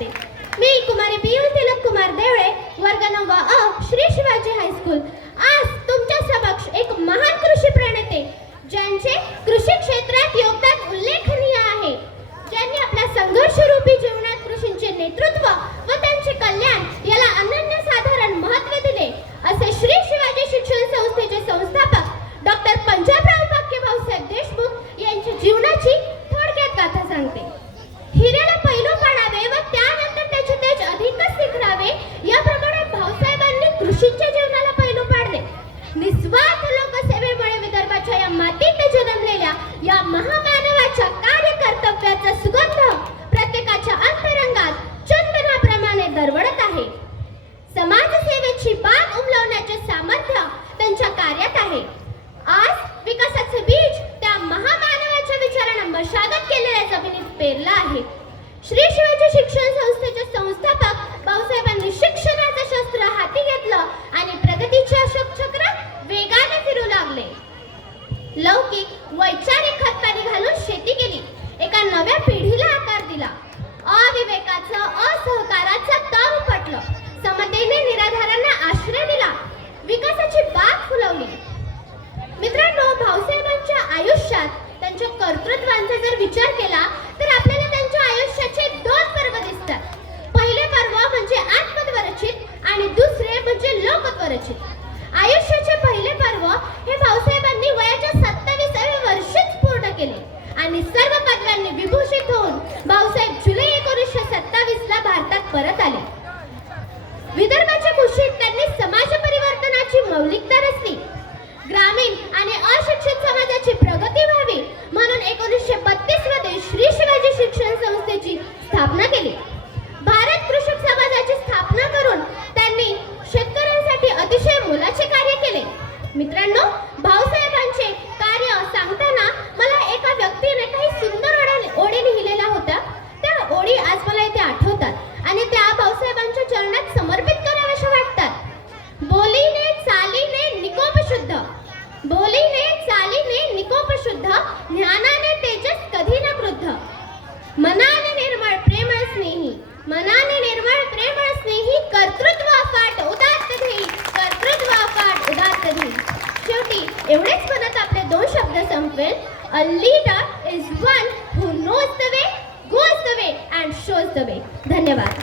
वाटते मी कुमारी पियुल तिलक कुमार देवळे वर्ग नववा अ श्री शिवाजी हायस्कूल निस्वार्थ लोकसेवेमुळे विदर्भाच्या या मातीत जन्मलेल्या या महामानवाच्या कार्य कर्तव्याचा सुगंध प्रत्येकाच्या अंतरंगात चंदनाप्रमाणे दरवळत आहे. समाजसेवेची बाग उमलवण्याचे सामर्थ्य त्यांच्या कार्यात आहे. आज विकासाचे बीज त्या महामानवाच्या विचारानं मशागत केलेल्या जमिनीत पेरलं आहे. श्री शिवाजी शिक्षण संस्थेचे संस्थापक आणि दुसरे म्हणजे लोकत्वरचित. आयुष्याचे पहिले पर्व हे भाऊसाहेबांनी वयाच्या सत्तावीसाव्या वर्षीच पूर्ण केले. आणि सर्व पदव्यांनी विभूषित होऊन भाऊसाहेब जुलै एकोणीसशे सत्तावीस ला भारतात परत आले. मोलाचे कार्य केले. मित्रांनो भाऊसाहेबांचे कार्य सांगताना मला एका व्यक्तीने काही सुंदर ओढी ओढी लिहिलेल्या होत्या त्या ओढी आज मला इथे आठवतात आणि त्या भाऊसाहेबांच्या चरणात समर्पित कराव्याशा वाटतात. बोलीने चालीने निकोप शुद्ध. बोलीने चालीने निकोप शुद्ध. ज्ञानाने तेजस कधी न क्रुद्ध. मनाने निर्मळ प्रेमळ स्नेही. मनाने Well, a leader is one who knows the way, goes the way and shows the way. Dhanyawad.